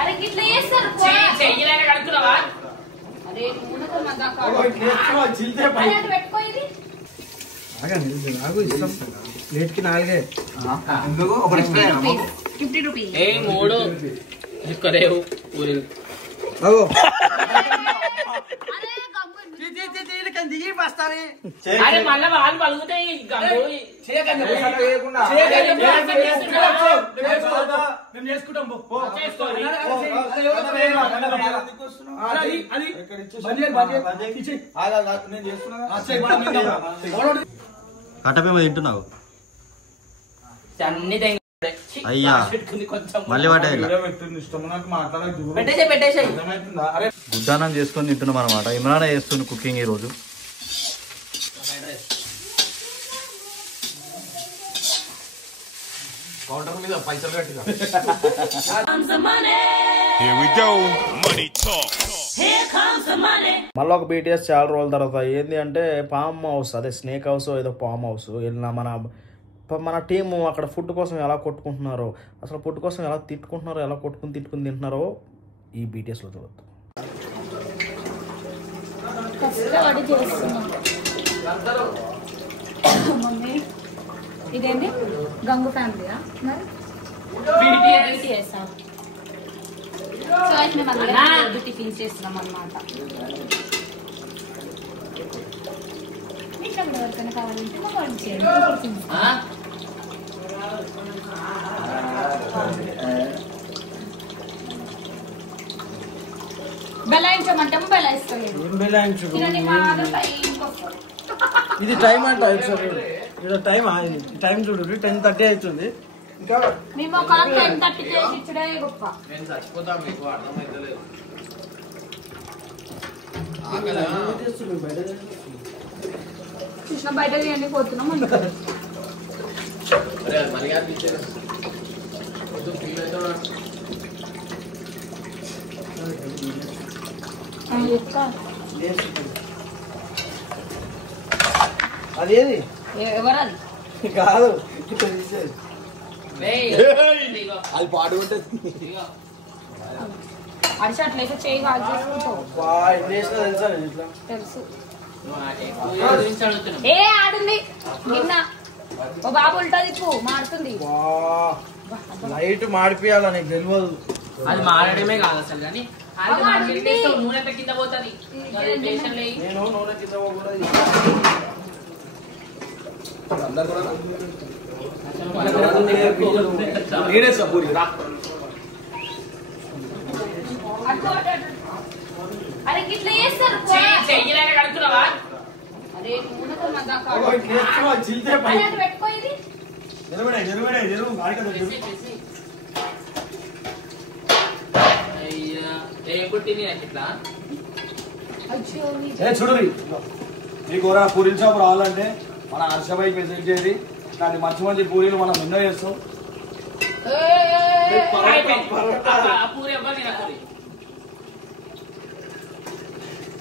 అరే గిట్ల చేస్తారు చెయ్యలేక కడుతున్నావా? అరే మూనక మజాక పెట్టుకో ఇది నాకు ఇష్టం ప్లేట్కి 4 ఎందుకు 50 రూపీస్. ఏ 3 ఎక్కువరేవు ఊరు అరే మళ్ళా వాళ్ళు పలుగుతాయి కట్టపేమ తింటున్నావు అన్ని అయ్యా మళ్ళీ గుడ్డానం చేసుకొని తింటున్నాం అనమాట. ఇమ్రాన్ చేస్తుంది కుకింగ్ ఈ రోజు. కౌంటర్ మీద పైసలు కట్టిగా మళ్ళీ ఒక బీటీఎస్ చాలా రోజుల తర్వాత ఏంది అంటే పామ్ హౌస్, అదే స్నేక్ హౌస్ ఏదో పామ్ హౌస్ వెళ్ళిన మన టీము అక్కడ ఫుడ్ కోసం ఎలా కొట్టుకుంటున్నారో, అసలు ఫుడ్ కోసం ఎలా తిట్టుకుంటున్నారో, ఎలా కొట్టుకుని తింటున్నారో ఈ బీటీఎస్లో చూడద్దు. ఇదేంటి గంగు ఫ్యామిలీయా మరి సో అయితే మేము అందరం టిఫిన్స్ చేస్తున్నాం అన్నమాట. మీకు అక్కడ ఎవరికైనా కావాలంటే మాకు ఆర్డర్ చేయండి. బెలాయించమంటాము బెలాయిస్తాము. ఇది టైం అంట టైం చూడు 10:30 అవుతుంది. ఇంకా మేము ఒక 10:30 చేసి ఇచ్చడే గొప్ప. చూసిన బయట తీయండి పోతున్నాం అనుకో. అదేది ఎవరది కాదు అది పాడుకుంటే అడిచి అట్లయితే చేయి కాల్ చేసుకుంటావు. తెలుసు ఏ ఆడుంది నిన్న ఓ బాబు ఉల్టా తిప్పు మాడుతుంది. లైట్ మాడిపియాల నీకు తెలియదు. అది మారడమే కాదు అసలు కానీ నూనె కింద పోతుంది. నేను నూనె కింద అరే గిట్ల చేస్తారు చెయ్యలేక కడుతున్నావా? అరే మూనక మజాక పెట్టుకో ఇది చూడు మీకు పూరీల షాప్ రావాలంటే మన హర్షభాయికి మెసేజ్ చేయండి. ఇట్లాంటి మంచి మంచి పూరీలు మనం ఎన్నో చేస్తాం.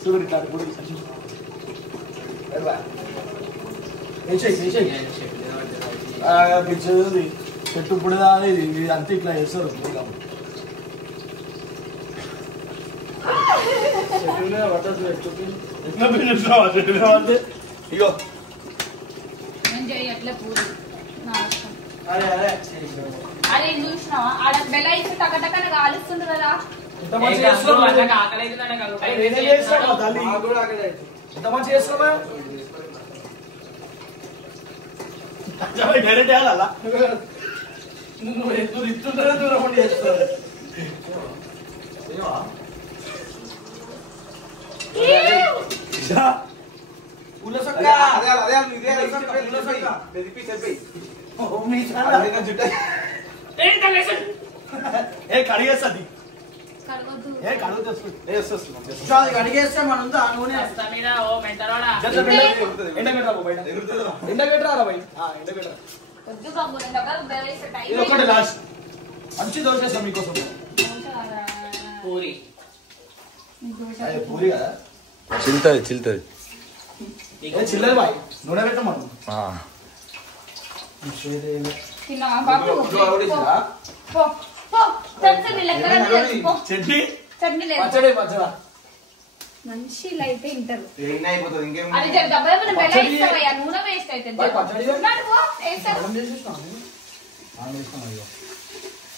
చూడు ఇట్లాంటి పూరీలు పిచ్చేది చెట్టు పుడిదా ఇది అంతా ఇట్లా చేస్తారు. ఇగో అరే చూసినావా ఆడ బెల్లాయిస్తే టకటకన కాలుస్తుంది కదా. ఎంత మంచి చేస్తున్నా డైరెక్ట్ వేయాలా నువ్వు ఎదురు ఇస్తుంటే దూరం చేస్తావు. కడిగేస్తుంది కడిగేస్తే మనం ఒకటి లాస్ట్ మంచి దోశ వేస్తాం మీకోసం. పూరి పూరి కదా చిల్తది చిల్లది బాయ్ నూనె పెట్టమను. చట్నీ చట్నీ లేదు పచ్చడా మంచి లైట్ ఇంటారు ఎన్ని అయిపోతుంది ఇంకేం అది డబ్బా బెల్ల ఇస్తావయ్యా నూనె వేస్ట్ అవుతుంది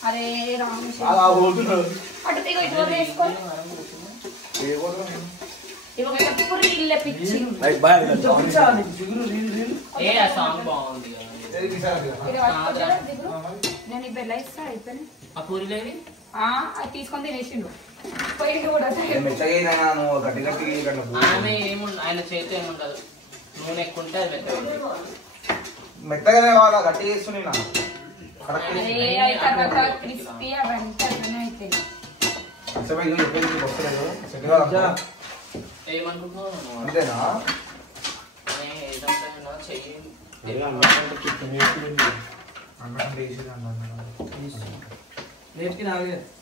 అరే రాము అటు ఇటు వేసుకోండి ఇవ్వ ఎప్పుడు ఇల్లే పిచ్చి సాంగ్ బాగుంది నేను బెల్ల ఇస్తా అయిపోయింది ఆ పూరిలేవి అది తీసుకొని తినేసిండు పోయిండు కూడా ఆమె ఏముండదు ఆయన చేతి ఏముండదు నూనె ఎక్కువ ఉంటే అది మెత్తగానే కావాలా గట్టి చేస్తుంది క్రిస్పీ అవంతా అయితే ఏమనుకుంటున్నావు అంతేనా చెయ్యి ₹20 ఒక 5 minutes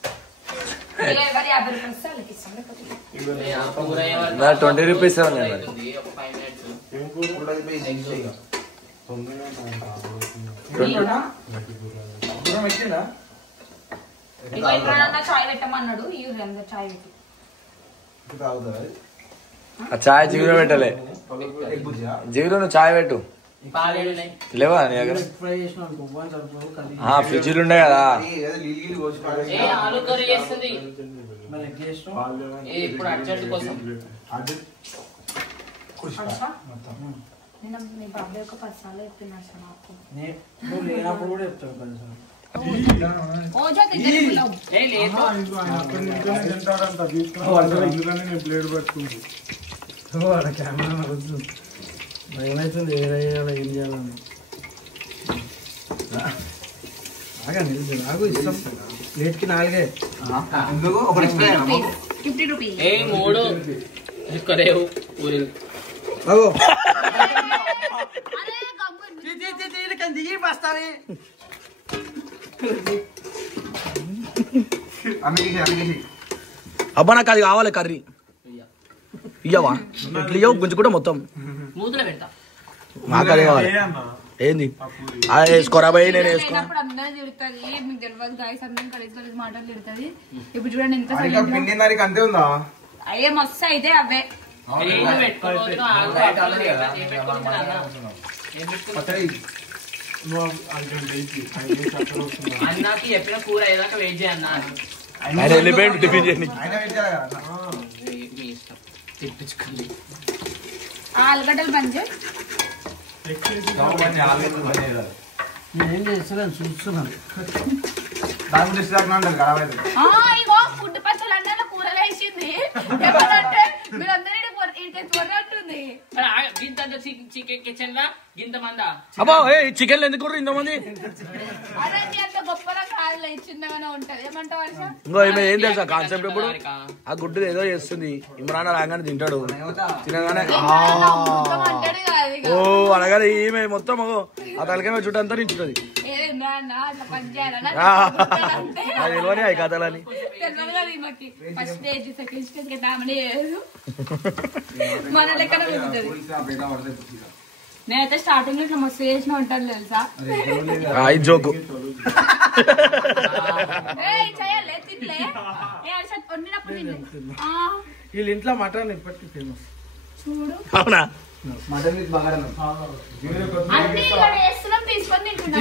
చాయ్ పెట్టమన్నాడు చాయ్ పెట్టి చాయ్ జిగురు పెట్టలే జిగురు నువ్వు చాయ్ పెట్టు పాలేడున్నాయి లేవా నీ దగ్గర ఫ్రిడ్జ్లు ఉండే కదా ఆలు కర్రీ చేస్తుంది ఇప్పుడు అర్జెంట్ కోసం నేను మీ బాబాయ్ ఒక 10 సార్లు చెప్తున్నాను సార్ నాకు నువ్వు లేనప్పుడు కూడా చెప్తావు కదా ఏమైతుంది ఏదయ్యాలో ఏం చేయాలని నాకు ఇష్టం ప్లేట్కి 4 ₹50 3 కరేవు పూరీలు దిగి వస్తావి అబ్బా నాకు అది కావాలి కర్రీ ఇయ్యవా ఎట్లా ఇయ్యవు గుంజుకుంటా మొత్తం మూతులు పెడతా నాకు అది కావాలి ఏంది అది వేసుకోరా భయ్ నేను వేసుకో అందరూ తిడుతుంది మీకు తెలియదు గాయస్ అందరం కలిసి మాటలు తిడుతుంది ఇప్పుడు చూడండి ఎంత పిండి దానికి అంతే ఉందా అయ్యే మస్తు అయితే అవే అన్నకి చెప్పిన కూర ఏదాకా వెయిట్ చేయన్నా ఆయన వెళ్ళిపోయింది టిఫిన్ చేయని మీ ఇష్టం తెప్పించుకోండి ఆలుగడ్డలు బంద్ చేయి నేనేం చేస్తున్నాను చూస్తున్నాను ఇగో ఫుడ్ పచ్చలు అన్న కూర వేసింది ఏమనంటే మీరందరూ త్వరట్టుంది చికెన్ కిచెన్ లా గింత మందా అబ్బా చికెన్ ఎందుకు ఇంతమంది అదే అంత గొప్పగా కాదు చిన్నగానే ఉంటది ఏమంటావు వర్ష ఇంకో ఏం తెలుసా కాన్సెప్ట్ ఇప్పుడు ఆ గుడ్డు ఏదో చేస్తుంది ఇమ్రాన్ రాగానే తింటాడు తినగానే అంటాడు కాదు ఓ అనగానే ఈమె మొత్తం ఆ తలకేమో చుట్టూ అంతా నించుతుంది అది తెలియని అవి కథలని ఫస్ట్ స్టేజ్ సెకండ్ స్టేజ్ మన లెక్కన నేనైతే స్టార్టింగ్ లో ఇట్లా మస్తు చేసిన ఉంటాను తెలుసా ఇది జోకు చేయాలి తినలే వండినప్పుడు వీళ్ళ ఇంట్లో మటన్ ఇప్పటికీ ఫేమస్ చూడు అవునా మటన్ విత్ బగారా అన్ని ఇక్కడ వేస్తున్నాం తీసుకొని తింటున్నాం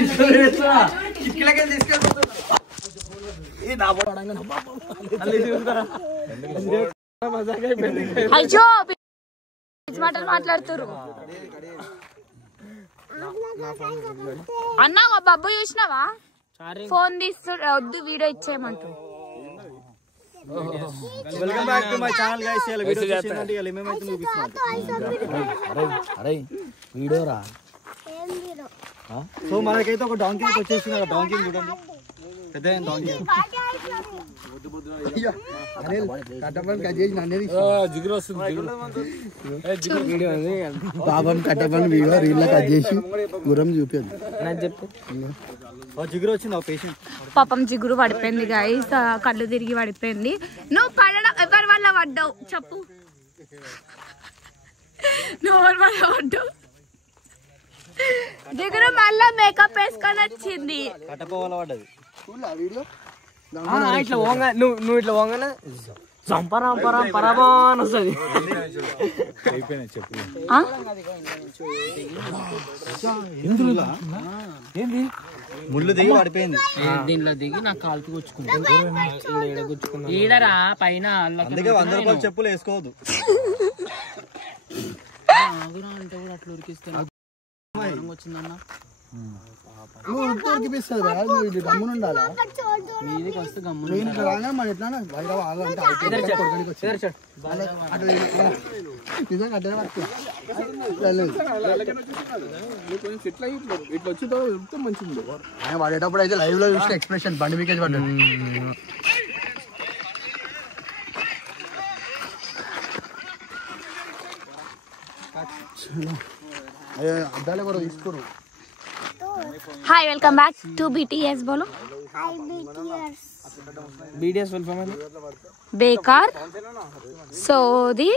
అయ్యో మాటలు మాట్లాడుతురు అన్నా బబ్బు చూసినావా ఫోన్ తీస్తు వద్దు వీడియో ఇచ్చేయమంటు welcome back to my channel guys ఇలా వీడియో చేసినంటే ఇలా ఏమేమైతే చూపిస్తున్నాను అరే వీడియో రా సో మనకైతే ఒక డాంకీ వచ్చేసింది ఆ డాంకీ చూడండి పెద్ద డాంకీ బాబాను కట్టబడి వీడియో రీల్ కట్ చేసి గురం చూపించదు జిగురు వచ్చింది ఆ పేషెంట్ పాపం జిగురు పడిపోయింది గైస్ కళ్ళు తిరిగి పడిపోయింది నువ్వు పడడం ఎవరి వల్ల పడ్డావు చెప్పు నువ్వు ఎవరి వల్ల పడ్డావు జిగురు మళ్ళా మేకప్ వేసుకొని వచ్చింది కట్టపోవాల పడ్డది వీడియో ఇట్లా వంగ నువ్వు ఇట్లా వంగనే సంపరాం పరాబాన్ వస్తుంది. ముళ్ళు దిగి పడిపోయింది. దీనిలో దిగి నా కాలుకి గుచ్చుకుంటా. ఈడరా పైన అందుకే 100 రూపాయలు చెప్పులు వేసుకోవద్దు. అంటే కూడా అట్లా ఉరికిస్తే వచ్చిందన్న గమ్మునుండాలా మీదికి వస్తే గమ్మున మన ఎట్లా వాడేటప్పుడు అయితే లైవ్ లో చూసిన ఎక్స్ప్రెషన్ బండి మీకేజ్ పడ్డాడు. అద్దాలే కూడా తీసుకోరు. Hi welcome back to BTS बोलो. BTS ఫుల్ ఫామ్ ఏంది? బేకార్ సోది.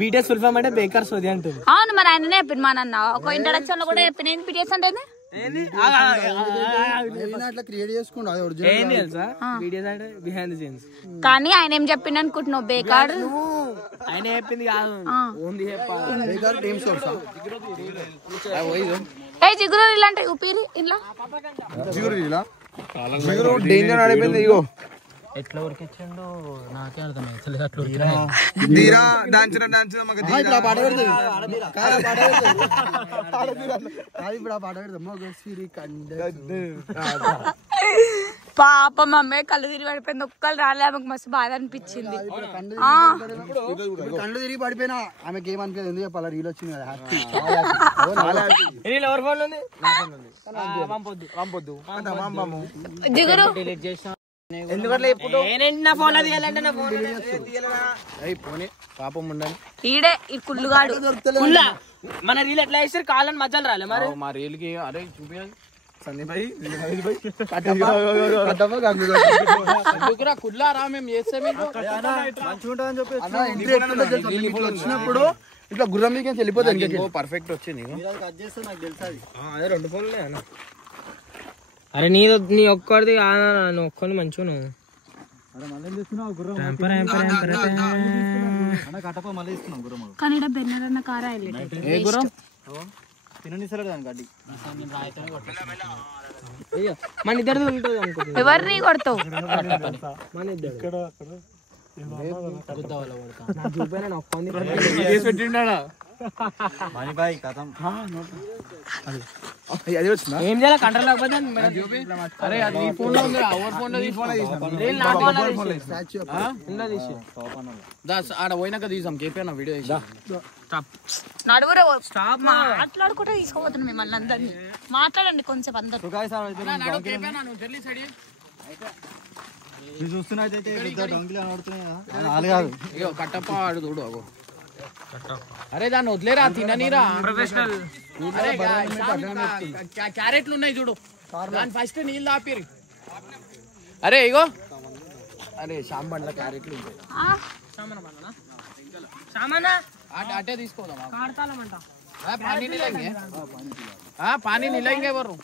BTS ఫుల్ ఫామ్ అంటే బేకార్ సోది అంటుంది. అవును మరి ఆయననే చెప్పింది మా నాన్న ఒక ఇంట్రడక్షన్ లో కూడా చెప్పింది. ఏంటి BTS అంటే అట్లా క్రియేట్ చేసుకుంటా ఏంది తెలుసా? BTS అంటే బిహైండ్ ది సీన్స్. కానీ ఆయన ఏం చెప్పింది అనుకుంటున్నావు? బేకార్ ఆయన చెప్పింది కాదు, ఓన్లీ ఏ జిగురు ఇలాంటి ఊపిరి ఇలా డేంజర్ ఆడిపోయింది. ఇగో ఎట్లా ఉరికిచ్చిండు నాకే అర్థమైతే అట్లా పాప మమ్మీ కళ్ళు తిరిగి పడిపోయింది. ఒక్కళ్ళు రాలే, ఆమెకు మస్తు బాధ అనిపించింది. కళ్ళు తిరిగి పడిపోయినా ఆమెకి ఏమనిపించదు. ఎందుకు చెప్పాలి, రీల్ వచ్చింది కదా. ఎవరి ఫోన్ ఉంది? జిగురు ఎందుకంటే ఇప్పుడు నా ఫోన్ అది నా ఫోన్ పాపం ఉండాలి. ఈడే ఈ కుళ్ళుగాడు. మన రీల్ ఎట్లా వేస్తారు? కాలని మధ్యలో రాలే మరి మా రీల్కి అరే చూపించాలి. కుల్లారా మేము చేస్తే వచ్చినప్పుడు ఇట్లా గుర్రం మీకు వెళ్ళిపోతుంది. పర్ఫెక్ట్ వచ్చింది. అదే 2 ఫోన్లే అన్న. అరే నీ ఒక్కడిది నువ్వు ఒక్కడిని మంచిగా నువ్వు కానీ ఇక్కడ బెన్నరన్న కారా మన ఇద్దరిది ఉంటుంది అనుకో. ఎవరిని కొడతావు? మన ఇద్దరు ఏం చేయాలి? కంట్రోల్ లేకపోతే ఆడ పోయినాక తీసాం కేపీ అన్న వీడియో నడువురా మాట్లాడుకుంటే తీసుకోబోతున్నాం మిమ్మల్ని అందరినీ. మాట్లాడండి కొంచెం అందరు. కట్టప్ప ఆడు చూడు. అగో అరే దాన్ని వదిలేరా, తిననీరా. ప్రొఫెషనల్ క్యారెట్లు ఉన్నాయి చూడు, దాని ఫస్ట్ నీళ్ళు ఆపిరి. అరే ఇగో అరే సాంబండ్ల క్యారెట్లు ఉంటాయి. అటే తీసుకోదాం. పానీ నిలంగే పానీ నిలంగే ఎవరు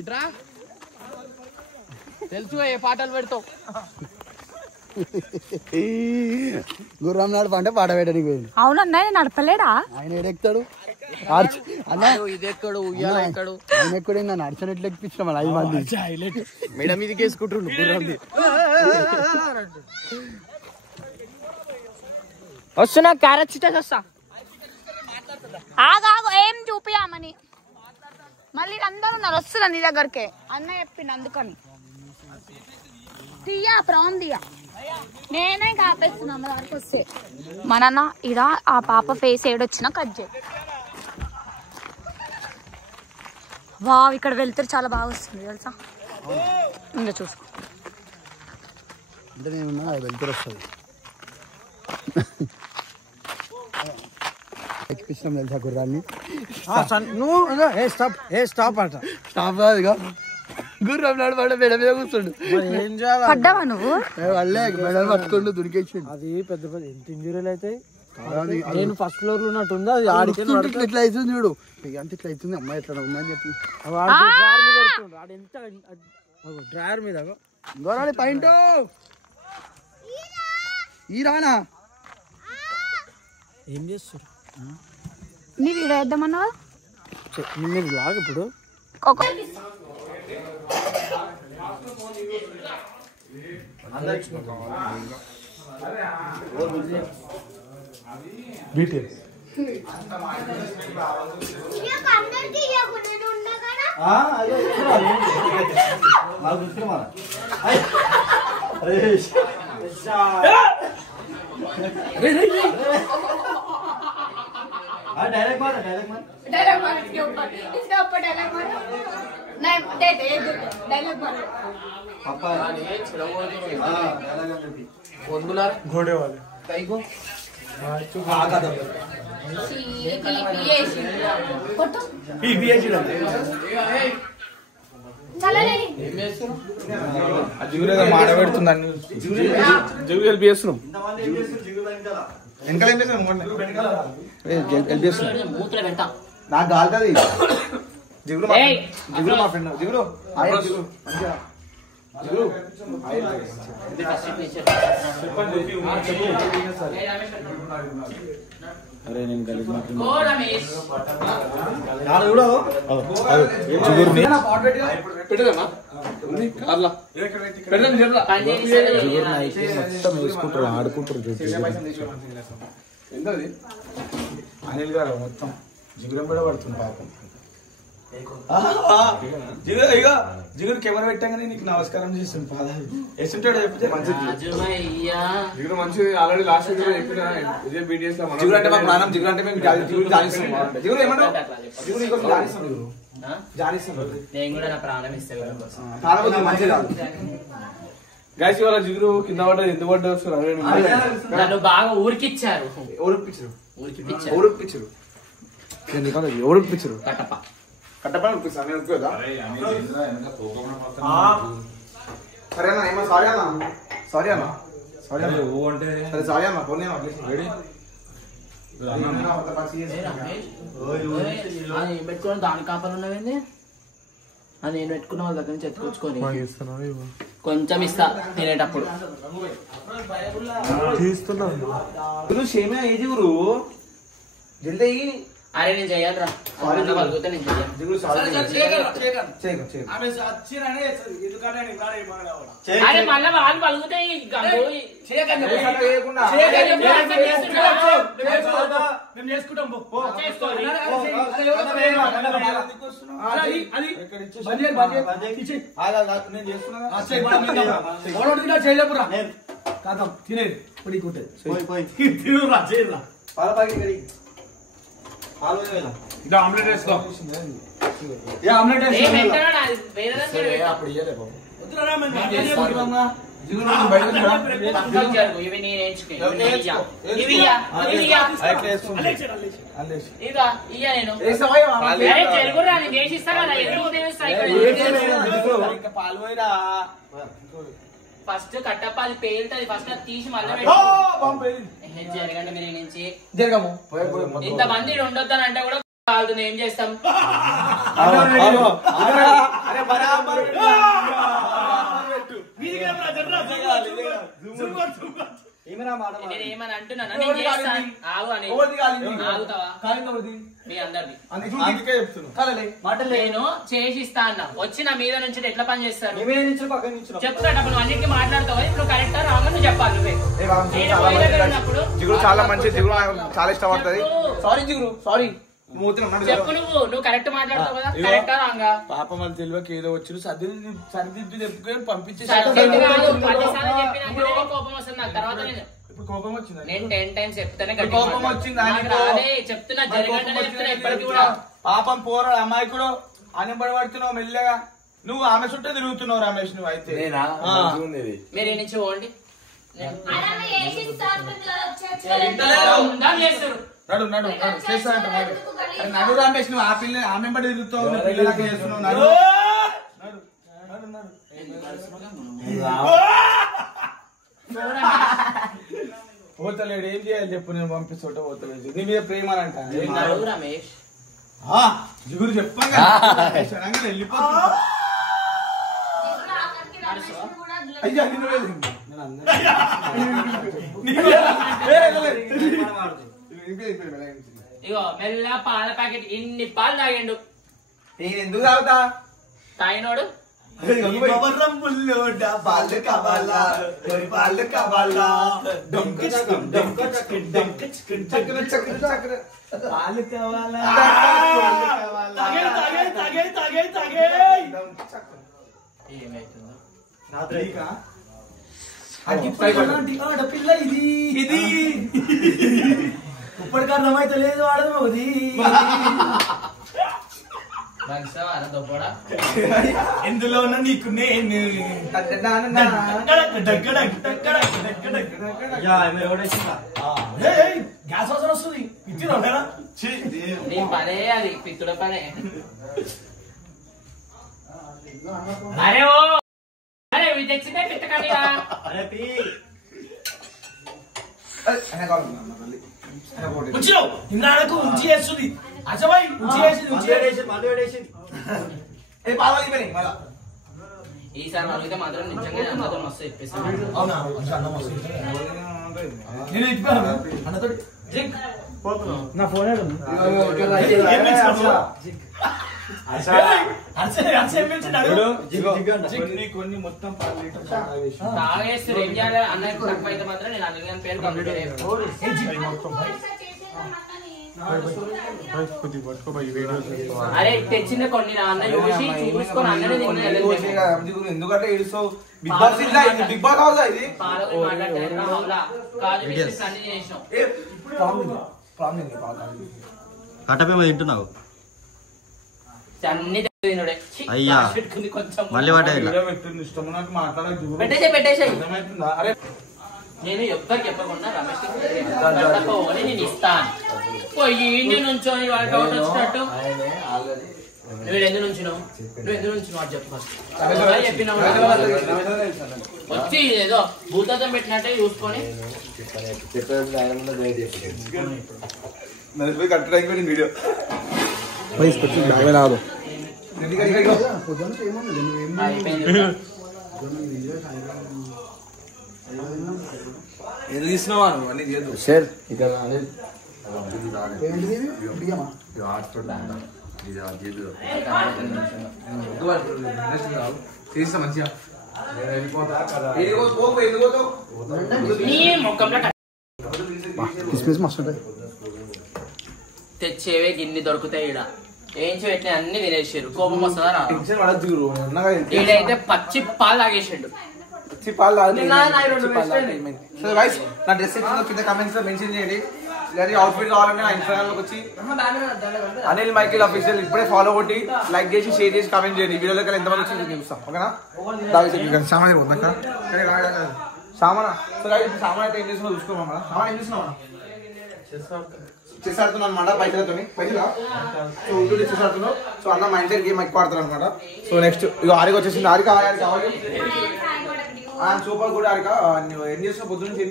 ఇట్రా తెలుసు ఏ పాటలు పెడతావు. గుర్రం నడప అంటే పాట పెట్టడానికి పోయింది. అవునన్నా నడపలేడా? ఆయన ఎడెక్తాడు అన్న, ఇది ఎక్కడు ఉయ్యాల ఎక్కడు ఆయన ఎక్కడ నడిచిన ఎట్లా ఎక్కించిన 5 మంది మేడం మీదకి వేసుకుంటుండు గుర్రంది. వస్తున్నా క్యారెట్ చిట్టేసి వస్తా. ఆగాగు ఏం చూపియామని మళ్ళీ అందరూ ఉన్నారు. వస్తున్నా నీ దగ్గరకే అన్న చెప్పింది అందుకని. తీయా ప్రామ్ దియా నేనే కాపేస్తున్నా మన దగ్గరకు వస్తే. మన ఇడ ఆ పాప ఫేస్ ఏడొచ్చినా కట్ చేయి. వావ్ ఇక్కడ వెళ్తే చాలా బాగా వస్తుంది తెలుసా. ఇంకా చూసుకో అంటే నేను వెళ్తారు వస్తుంది ఎక్కించినాం తెలుసా గుర్రాన్ని. స్టాప్ అంట స్టాప్ కాదుగా గుర్రం నడపడ మెడ మీద కూర్చోండు. పడ్డావా నువ్వు? వాళ్ళే మెడలు పట్టుకోండు దురికేసి. అది పెద్ద పెద్ద ఎంత ఇంజురీలు అయితే నేను ఫస్ట్ ఫ్లోర్ లో ఉన్నట్టుందా ఆడికి ఇట్లా అవుతుంది చూడు అంత ఇట్లా అవుతుంది అమ్మాయి ఎట్లా ఉందని చెప్పి డ్రైవర్ మీద గోరాడి పాయింట్ ఈ రానా ఏం చేస్తారు నీ వీడియో వేద్దామన్నా మీరు లాగా ఇప్పుడు బీటీఎస్ डायरेक्ट मार इसके ऊपर डायलॉग मारो नहीं दे डायलॉग मारो पापा घोड़े वाले कई को आका दो फोटो पीपीएच चला జిగురుగా మాడబెడుతుందండి జిగురు హెల్ప్ చేస్తున్నాం వెనకాల ఏం చేస్తున్నాం హెల్ప్ చేస్తున్నాం నాకు కాలుతుంది జిగురు మా ఫ్రెండ్ జిగురు మంచిగా జిగురు అరే నేను కలిసి మొత్తం వేసుకుంటారు ఆడుకుంటారు అనిల్ గారు మొత్తం జిగురం కూడా పడుతుంది పాపం జిగురు కెమెరా పెట్టగానే నీకు నమస్కారం చేస్తుంది పాదాలు వేస్తుంటాడు చెప్తే జిగురు మంచిది ఆల్రెడీ లాస్ట్ వీడియో చెప్పిన ఇదే BTS లో జిగురు అంటే మా ప్రాణం జిగురు అంటే మేము జిగురు జానిస్తాం జిగురు ఏమంటావు జిగురు ఇంకొక జానిస్తాం జిగురు జానిస్తాం నేను కూడా నా ప్రాణం ఇస్తాను ప్రాణం మంచిది కాదు గైస్ ఇవాళ జిగురు కింద పడ్డది ఎందుకు పడ్డారు నన్ను బాగా ఊరికిచ్చారు ఊరిపించరు ఎవరు కట్టప్ప కట్టపడి ఉడిపిస్తాను నేను ఉడిపోదా సరేనా ఏమో సారీ అన్న సారీ అన్న సారీ అన్న సరే సారీ అన్న పోనీ రెడీ పెట్టుకుని దాని కాపలు ఉన్నవేంది అది నేను పెట్టుకున్న వాళ్ళ దగ్గర నుంచి ఎత్తుకొచ్చుకొని కొంచెం ఇస్తా తినేటప్పుడు సేమే ఏ జిగురు జల్దీ అరే నేను చెయ్యాలిరా పలుకుతా నేను అరే మళ్ళీ వాళ్ళు పలుకుతాయి తినేది తినురా చేయరా పాల పాకి ఆమ్లెట్ వేసుకో ఆమ్లెట్ ఫస్ట్ కట్టపాలి పేలుతుంది ఫస్ట్ అది తీసి మళ్ళీ జరగండి మీరు నుంచి జరగము ఇంతమంది ఉండొద్దని అంటే కూడా కాలుతుంది ఏం చేస్తాం నేను ఏమని అంటున్నాను నేను చేస్తాను ఆగు అని ఆగుతావా మీ అందరిది నేను చేసిస్తా అన్న వచ్చి నా మీద నుంచి ఎట్లా పని చేస్తారు చెప్తాడు నువ్వు అన్నిటికీ మాట్లాడతావు ఇప్పుడు కరెక్టా రాగా నువ్వు చెప్పాలి జిగురు చాలా మంచి జిగురు చాలా ఇష్టపడుతుంది సారీ జిగురు సారీ చెప్పు నువ్వు కరెక్ట్ మాట్లాడతావు కదా కరెక్టా రాంగా పాపం వాళ్ళు తెలియక ఏదో వచ్చి సరిదిద్దు చెప్పుకొని పంపించేసి కోపం వస్తుంది నాకు తర్వాత ఇప్పుడు కోపం వచ్చింది నేను 10 times చెప్తానే కోపం వచ్చింది చెప్తున్నా జరగండి చెప్తున్నా ఇప్పటికి కూడా పాపం పోరాడు అమ్మాయి కూడా అనబడి పడుతున్నావు మెల్లగా నువ్వు ఆమె చుట్టూ తిరుగుతున్నావు రమేష్ నువ్వు అయితే మీరు నుంచి పోండి నడు నడు చేస్తానంట నడు రమేష్ నువ్వు ఆ పిల్ల ఆమె పడి తిరుగుతావు పిల్లలకి చేస్తున్నావు నడు నడు నడు పోతలేడు ఏం చేయాలి చెప్పు, నేను పంపిస్తుంటే పోతలేదు. నీ మీద ప్రేమ అంట రమేష్ జిగురు చెప్పంగా వెళ్ళిపోతా. అయ్యా ఇగో మెల్ల పాల ప్యాకెట్ ఇన్ని పాలు తాగిండు. నేను ఎందుకు తాగుతా? తాగినోడు పిల్ల ఇది ఇది ఇప్పటికి అర్థమైతే లేదు ఆడది ఎందులో ఉన్నా నీకు నేను గ్యాస్ వాసన వస్తుంది ఇచ్చిరా పనే అది పిత్తుడ పనే. అరే ఓ అరే తెచ్చిందే పిత్తకండి. ఉంచినావు ఇంద్రాడకు ఉంచి వేస్తుంది అసబాయి ఉంచి వేసింది ఈసారి అడిగితే మాత్రం నిజంగా అన్నతో మస్తు చెప్పేస్తాను. అవునా నేను ఇచ్చిపోయాను అన్నతో నా ఫోన్ కొన్ని మొత్తం తాగేస్తారు ఏం చేయాలి అన్నయ్య తక్కువ అయితే మాత్రం నేను అడిగిన పేరు కంప్లీట్ అరే తెచ్చిన కొన్ని అన్న చూసి చూసుకొని అన్ననే ఎందుకంటే Bigg Boss Bigg Boss house ఇది కట్టపేమో తింటున్నావు అన్ని అయ్యా మళ్ళీ పెట్టేసాయి. నేను ఎవ్వరికి చెప్పకుండా రమేష్ నేను ఇస్తాను పోయి నేను నుంచొని వాళ్ళకి అవుట్ వచ్చినట్టు నువ్వు ఎందుకు నుంచినావు అది చెప్పు చెప్పినావు వచ్చి ఏదో భూతత్వం పెట్టినట్టే చూసుకొని వీడియో ఏది తీసినావా అన్ని చేయదు సార్ ఇక్కడ తీస్తా మంచిగా తెచ్చేవే గిన్ని దొరుకుతాయి ఈడ ఏం చేయట్లే అన్ని తినేసారు కోపం వస్తుందా ఈడైతే పచ్చి పాలు తాగేసాడు నా డ్రెస్ కింద కమెంట్స్ లో మెన్షన్ చేయండి అవుట్ఫిట్ కావాలంటే నా ఇన్స్టాగ్రామ్ లోకి వచ్చి అనిల్ మైకిల్ అఫీషియల్ ఇప్పుడే ఫాలో కొట్టి లైక్ చేసి షేర్ చేసి కామెంట్ చేయండి వీడియోలో ఎంతమంది వచ్చి చూస్తాం ఓకేనా సామాన్ సామాన్ అయితే ఏం చేస్తున్నా చూసుకోమా మేడం సామాన్ ఏం చేస్తున్నాం చెస్ ఆడుతున్నాను అనమాట పైసలతో పైసలా సో ఉంటుంది చెస్ ఆడుతున్నావు సో అన్న మా ఇంటర్ గేమ్ ఎక్కువ ఆడుతున్నాను అనమాట సో నెక్స్ట్ ఇక ఆరికి వచ్చేసింది ఆరిక కావాలి సూపర్ కూడా ఆరిక ఏం చేస్తావు పొద్దున్న నుంచి ఏం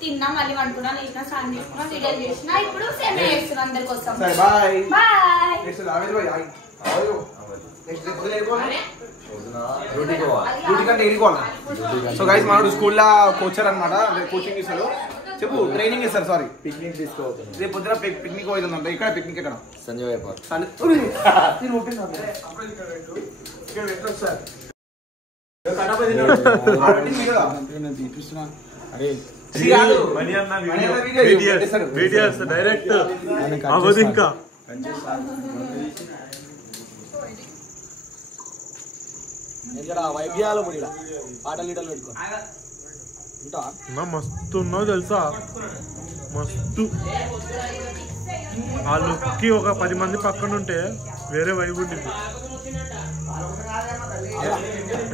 తిన్నా మళ్ళీ వండుకున్నా లేచినా స్నానం చేసుకున్నా వీడియో చేసినా ఇప్పుడు సేమే చేస్తున్నా అందరి కోసం. సరే bye bye. Next Ramesh bye next duty కంటే ఎదుకోవాలి. సో గైస్ మనోడు స్కూల్లో కోచర్ అనమాట కోచింగ్ ఇస్తారు చెప్పు ట్రైనింగ్ ఇస్తారు సారీ పిక్నిక్ తీసుకోవచ్చు రేపు పొద్దున పిక్నిక్ పోయిందంట ఇక్కడ పిక్నిక్ ఎక్కడ సంజయ్ డైరెక్ట్ అవ్వదు ఇంకా మస్తు ఉన్నావు తెలుసా మస్తు ఆ లుక్కి ఒక 10 మంది పక్కన ఉంటే వేరే వైబ్ ఉండింది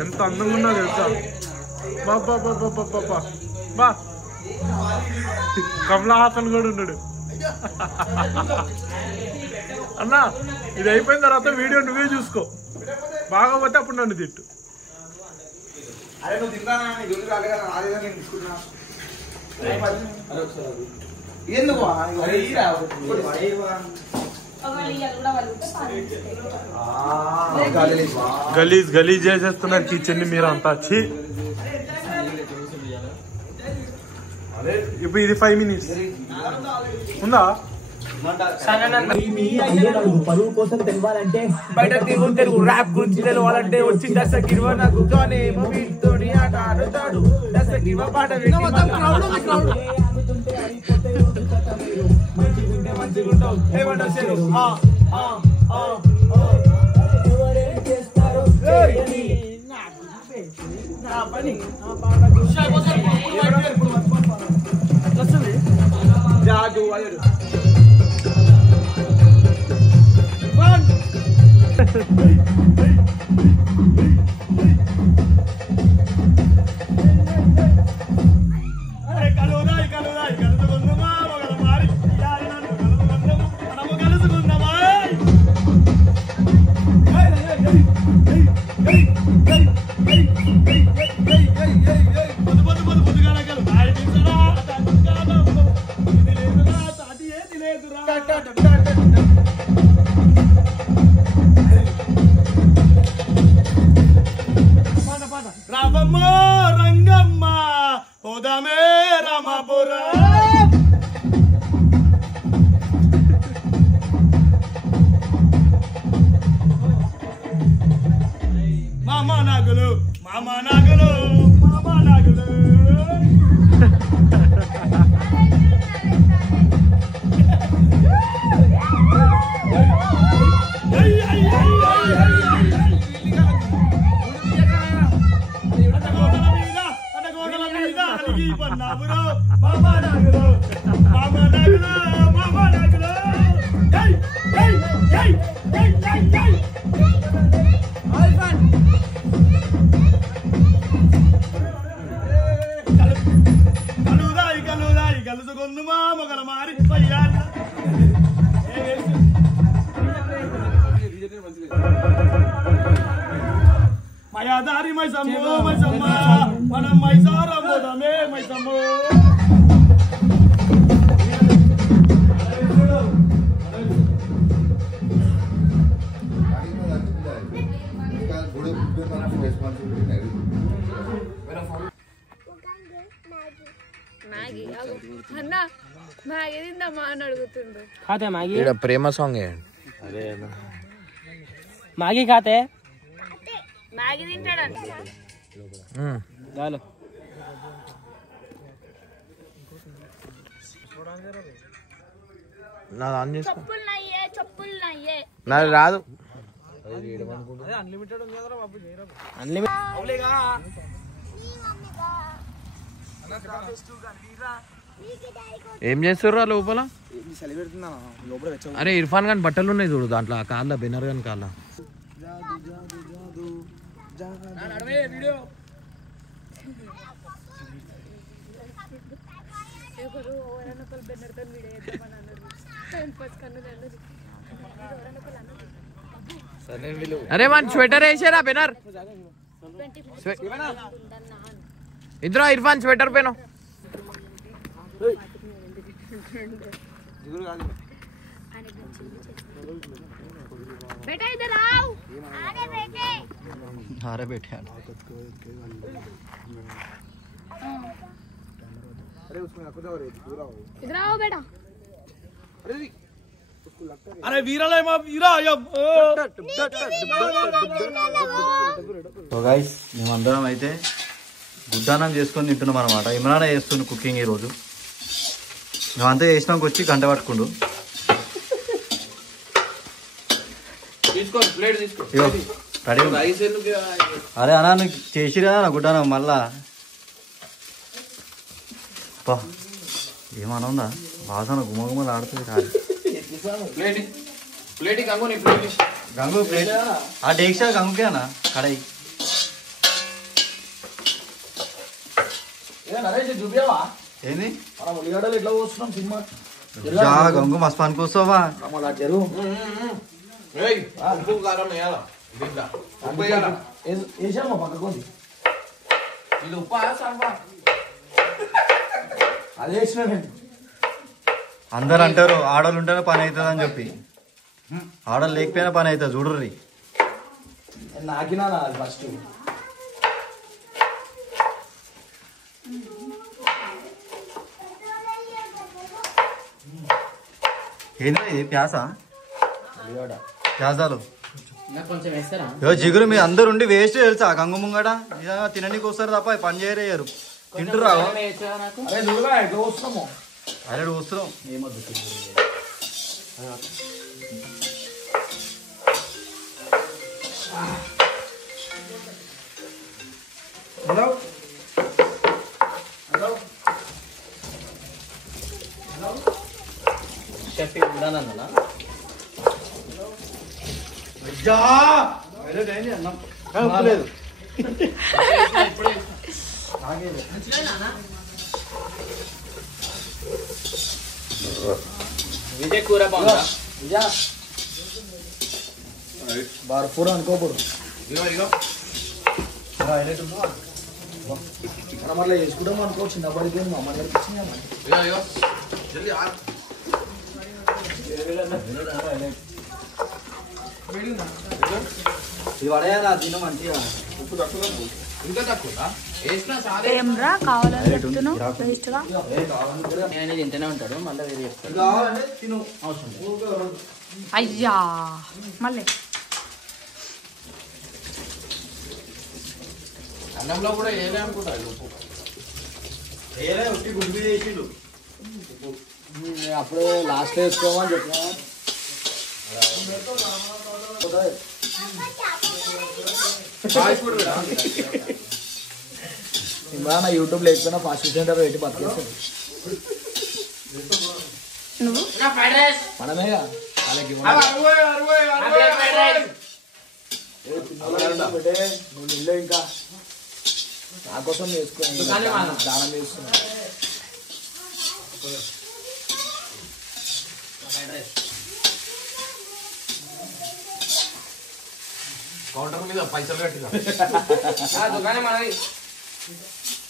ఎంత అందంగా ఉన్నావు తెలుసా బా బా కమలా హాసన్ కూడా ఉన్నాడు అన్నా ఇది అయిపోయిన తర్వాత వీడియో నువ్వే చూసుకో బాగా పోతే అప్పుడు నన్ను తిట్టు అరే నువ్వు తింటానా జోలి రాలే కదా ఆదేగా నేను తీసుకుంటున్నా ఎందుకు గలీజ్ గలీజ్ చేసేస్తున్నారు కిచెన్ ని మీరు అంతా వచ్చి ఇప్పుడు ఇది 5 minutes ఉందా పరువు కోసం తెలవాలంటే బయట తెలుగు ర్యాప్ గురించి తెలవాలంటే వచ్చి దశకిర్వ కూర్చొని తోడి ఆట ఆడుతాడు దశకిర్వ పాట జాదు రామమ్మ రంగమ్మ పోదామే రామపురం మామ నాగులు మామ నాగులు మామ నాగులు కలుసుకుందుమా మొగల మారి మయాదారి మైసమ్మ మైసమ్మ మనం మైసారం పోదామే మైసమ్మ అన్నా మ్యాగీ తిందామా అని అడుగుతుండ్రు खाते मैगी ప్రేమ సాంగ్ मैगी खाते మ్యాగీ తింటాడంట डालो నాది ఆన్ చేసుకో చెప్పులు నయ్యే నాది రాదు ఏం చేస్తుర్రా లోపల అరే ఇర్ఫాన్ ఖాన్ బట్టలు ఉన్నాయి చూడు దాంట్లో కాళ్ళ బెనర్ గాని కాళ్ళ అరే మన స్వెటర్ వేసారా బెనర్ ఇద్దరు ఇర్ఫాన్ స్వెటర్ పెను बेटा इधर आओ अरे बैठे इधर आओ बेटा అరే వీరలే మా వీరా సో గైస్ మేమందరం అయితే గుడ్డానం చేసుకొని తింటున్నాం అనమాట. ఇమ్రాన్ చేస్తుంది కుకింగ్ ఈరోజు. మేమంతా చేసినాక వచ్చి గంట పట్టుకుండు. అరే అన్నా నువ్వు చేసిరా నా గుడ్డానం మళ్ళా ఏమన్నా ఉందా వాసన గుమగుమలు ఆడుతుంది కాదు. గంగు ప్లేట్ ఆ డేక్షా గంగుకే అన్న కడాయి ఏంది గంగు మస్తు పనికొస్తావా ఇది ఉప్పా సాంబా అదే ఇచ్చిన అందరు అంటారు ఆడలు ఉంటేనే పని అవుతుంది అని చెప్పి ఆడలు లేకపోయినా పని అవుతుంది చూడుర్రి నాకినా ఫస్ట్ ఏంద్రా ఇది ప్యాస ప్యాసాలు కొంచెం వేస్తారా జిగురు మీ అందరు ఉండి వేస్ట్ తెలుసా గంగు ముంగడ నిజంగా తినడానికి వస్తారు తప్ప పని చేయరేయరు తింటురా అరే నువ్వుగా ఎట్లా వస్తున్నాము అరే వస్తున్నాం హలో షెఫ్ ఉండనన్నా లేదు విజయ్ కూర బాగుందా బార్పూర్ అనుకోకూడదు మనం అట్లా చేసుకుంటాం అనుకో చిన్నప్పటికి మా అమ్మ దగ్గరికి ఇది పడేయాలా తిన మంచిగా ఇంకా తక్కువ వేసినా సారే ఏమ్రా కావాలని చెప్తున్నావు వేస్ట్ గా నేను తింటూనే ఉంటాడు మళ్ళీ వేరే చెప్తాడు కావాలంటే తిను అయ్యా మళ్ళీ అన్నంలో కూడా ఏదే అనుకుంటారు ఉప్పు గుడ్డు చేసిండు అప్పుడు లాస్ట్ వేసుకోమని చెప్పినా ఇమ్రాన్ యూట్యూబ్ లేకపోయినా ఫాస్ట్ సెంటర్ పెట్టి బతికేస్తాడు నువ్వు మనమేగా వాళ్ళకి నువ్వు నిల్లు ఇంకా నా కోసం చేసుకుని దానం చేస్తున్నా కౌంటర్ మీద పైసలు కట్టిగా దుకాణం మనది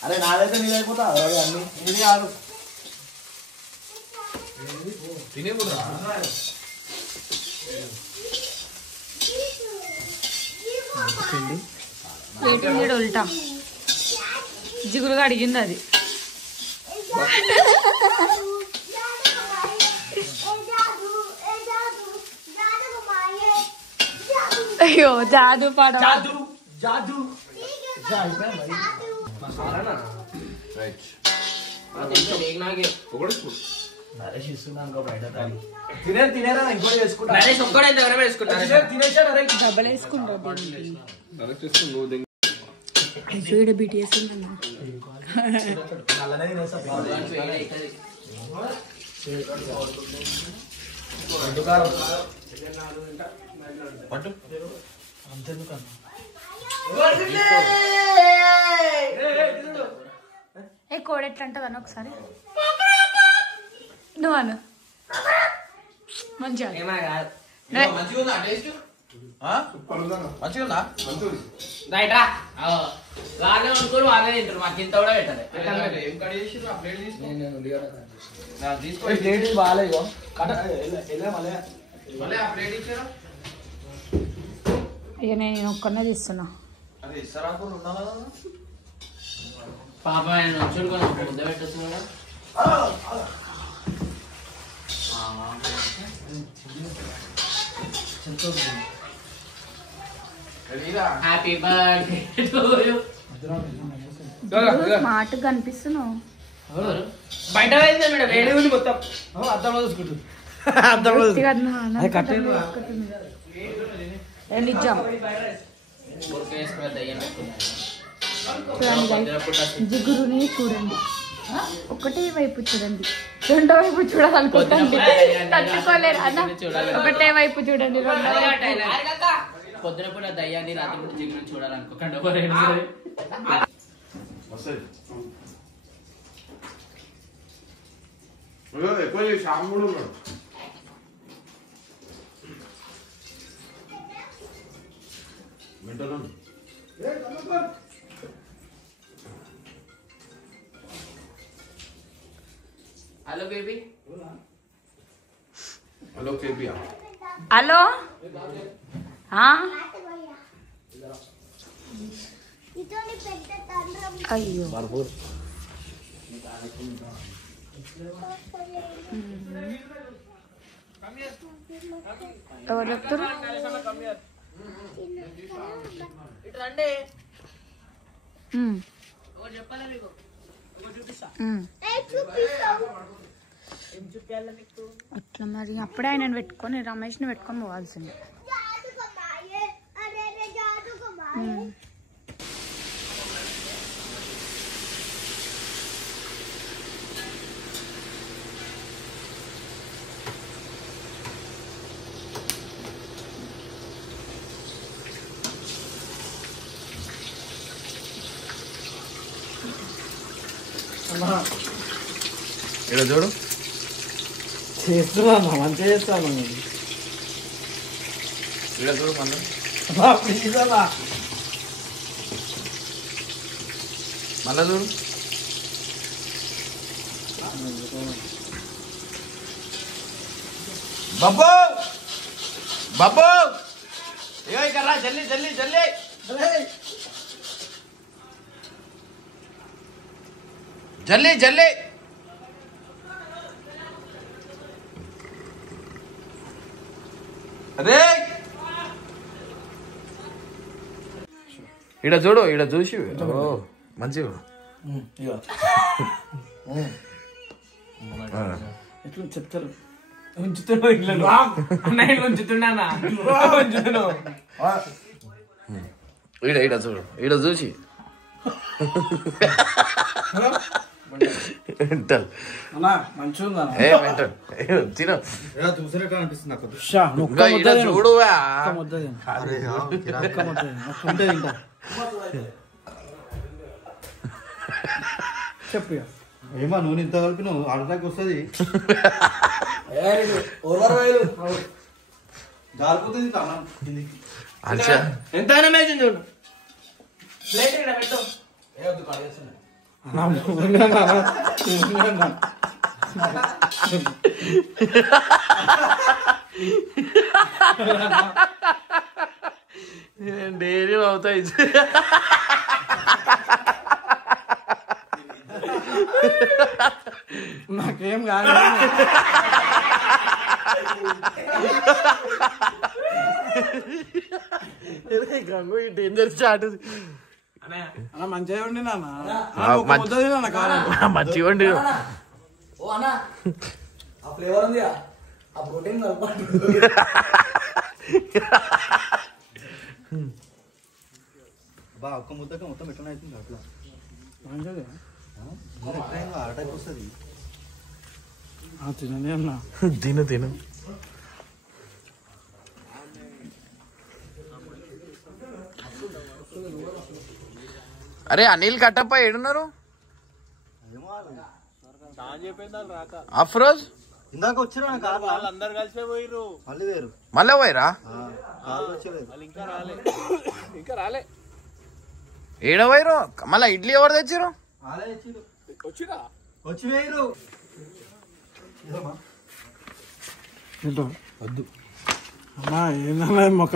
అరే నాదైతే నీది అయిపోతా అలాగే అన్ని ఇది కాదు తినే కూడా ఏంటి ఉల్టా జిగురుగా అడిగింది అది అయ్యో జాదు పాడ జాదు నరేష్ ఇస్తున్నాను బయట తినేరా ఇంకోటి చేసుకుంటా తినేసాడు అరే డబ్బలు వేసుకుంటా అయ్యో బీటీఎస్ ఉందన్నా అలానే తినేస్తా పట్టు ఏ కోడి ఎట్లా అంటది అన్న ఒకసారి నువ్వు అను మంచిగా మంచిగా ఉందా టేస్ట్ మంచిగా ఉందా రైట్రా వాళ్ళే అనుకోరు వాళ్ళే తింటారు మాకు ఇంత కూడా పెట్టాలి ఏం కట్ చేసి ఆ ప్లేట్ తీసుకో ప్లేట్ బాగాలేదు మళ్ళీ ఆ ప్లేట్ ఇచ్చారా ఇక నేను ఒక్కనే తీస్తున్నా అది ఇస్తారాకుండా ఉండాలా పాప ఆయన చూడుకొని ముద్ద పెట్టచ్చు కదా హ్యాపీ బర్త్డే టు యు మాట కనిపిస్తున్నావు బయట పోయింది మేడం వేడి ఉంది మొత్తం అర్థంలో చూసుకుంటుంది నిజం జిగురుని చూడండి ఒకటే వైపు చూడండి రెండో వైపు చూడాలనుకుంటండి తట్టుకోలేరు అన్న ఒకటే వైపు చూడండి రెండో వైపు పొద్దున పూట దయ్యాన్ని రాత్రి పూట జిగురు చూడాలనుకోకండి ఎక్కువ శ్యామ్ కూడా ఉన్నాడు వింటాను హలో కేపీ హలో అయ్యో ఎవరు చెప్తారు అట్లా మరి అప్పుడే ఆయన పెట్టుకొని రమేష్ని పెట్టుకొని పోవాల్సిందే ఇక్కడ చూడు చేస్తున్నా మంచిగా చేస్తాను ఇక్కడ చూడు మళ్ళీ ప్లీజ్ అన్నా మళ్ళా చూడు బాబు బాబు ఇగో ఇక్కడ రా జల్లి జల్లి జల్లి జల్లి జల్లి అరే ఇడ చూడు ఇడ చూసి మంచిగా ఎట్లా చెప్తారు ఉంచుతున్నావు ఇట్లా అన్నయ్య ఉంచుతున్నానా ఉంచుతున్నావు ఇడ ఇడ చూడు ఇడ చూసి మెంటల్ అన్నా మంచిగా ఉందా ఏ మెంటల్ తిన చూసినట్టు అనిపిస్తుంది నాకు ఇడ చూడువా చెప్పు ఏమా నూనె ఇంత కలిపి నువ్వు ఆడటానికి వస్తుంది జారిపోతుంది ఎంత మేసింది చూడు ప్లేట్ ఇక్కడ పెట్టు డైలీ అవుతాయి నాకేం కాదు గంగు ఈ డేంజర్ స్టార్ట్ అన్న మంచిగా ఉండి నాన్న కాదు మంచిగా ఉండి ఓ అన్నా ఆ ఫ్లేవర్ ఉంది ఆ ప్రోటీన్ బా ఒక్క ముద్దక మొత్తం ఎట్లా అవుతుంది అట్లా ఆడటానికి వస్తుంది తినని అన్న తిను తిను అరే అనిల్ కట్టప్ప ఏడున్నారు అఫ్రోజ్ ఇందాక వచ్చిరా అందరు కలిసి పోయిర్రు మళ్ళీ వేరు మళ్ళీ పోయిరా ఇంకా రాలే ఏడ పోయిరు మళ్ళీ ఇడ్లీ ఎవరు తెచ్చిరు వచ్చిరా వచ్చి వేయరు వద్దు అన్నా ఏందన్నా ముఖం